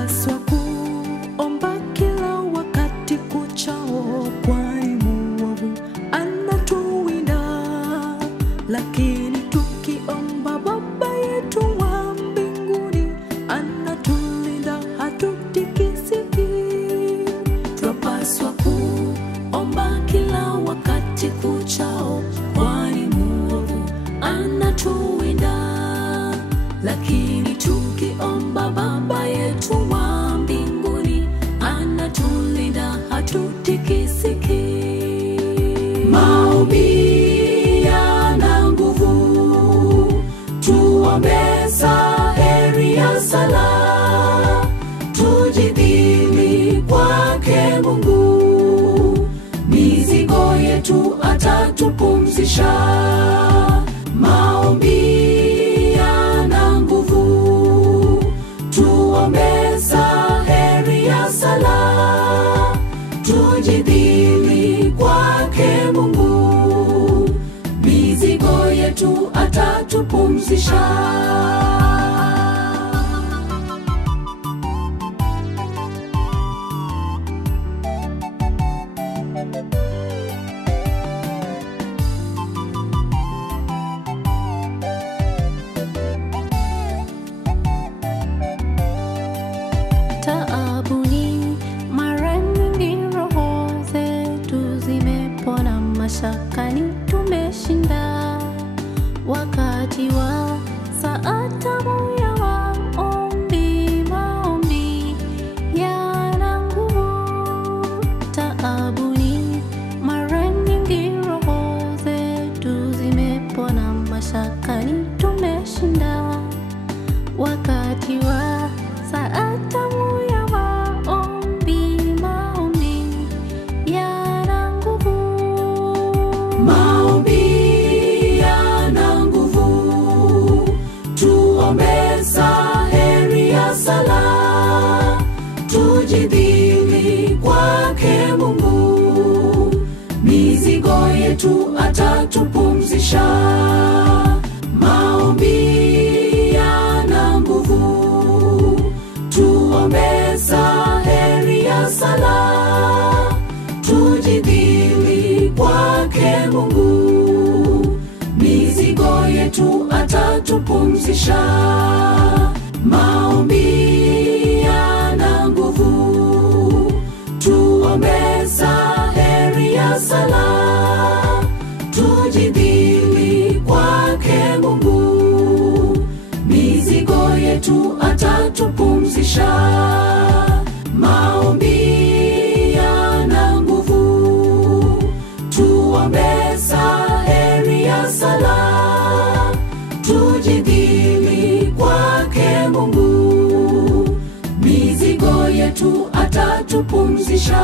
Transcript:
Twapaswa kuomba kila wakati kuchao, kwani muovu anatuwinda. Lakini tukiomba Baba yetu wa mbinguni, anatulinda hatutikisiki. Twapaswa kuomba kila wakati kuchao, kwani muovu anatuwinda. Lakini tukiomba Baba yetu wa mbinguni, anatulinda hatutikisiki. Maombi yana nguvu, tuombe saheri ya sala, tujidhili kwake Mungu, mizigo yetu atatupumzisha. Maombi yana nguvu, tuombe saheri ya sala, tujidhili kwake Mungu, mizigo yetu atatupumzisha. Taabuni mara nyingi roho zetu zimepona, mashakani tumeshinda. Wakati wa saa tamu ya maombi, maombi yana nguvu. Taabuni mara nyingi roho zetu zimepona, mashakani tumeshinda. Wakati wa saa tamu ya maombi, maombi yana nguvu. Maombi yana nguvu, tuombe saheri ya sala, tujidhili kwake Mungu, mizigo yetu atatupumzisha. Maombi yana nguvu, tuombe saheri ya sala, tujidhili kwake Mungu, mizigo yetu atatupumzisha. Maombi yana nguvu, tuombe saheri ya sala, tujidhili kwake Mungu, mizigo yetu atatupumzisha. Maombi yana nguvu, tuombe saheri ya sala, tujidhili kwake Mungu, mizigo yetu atatupumzisha.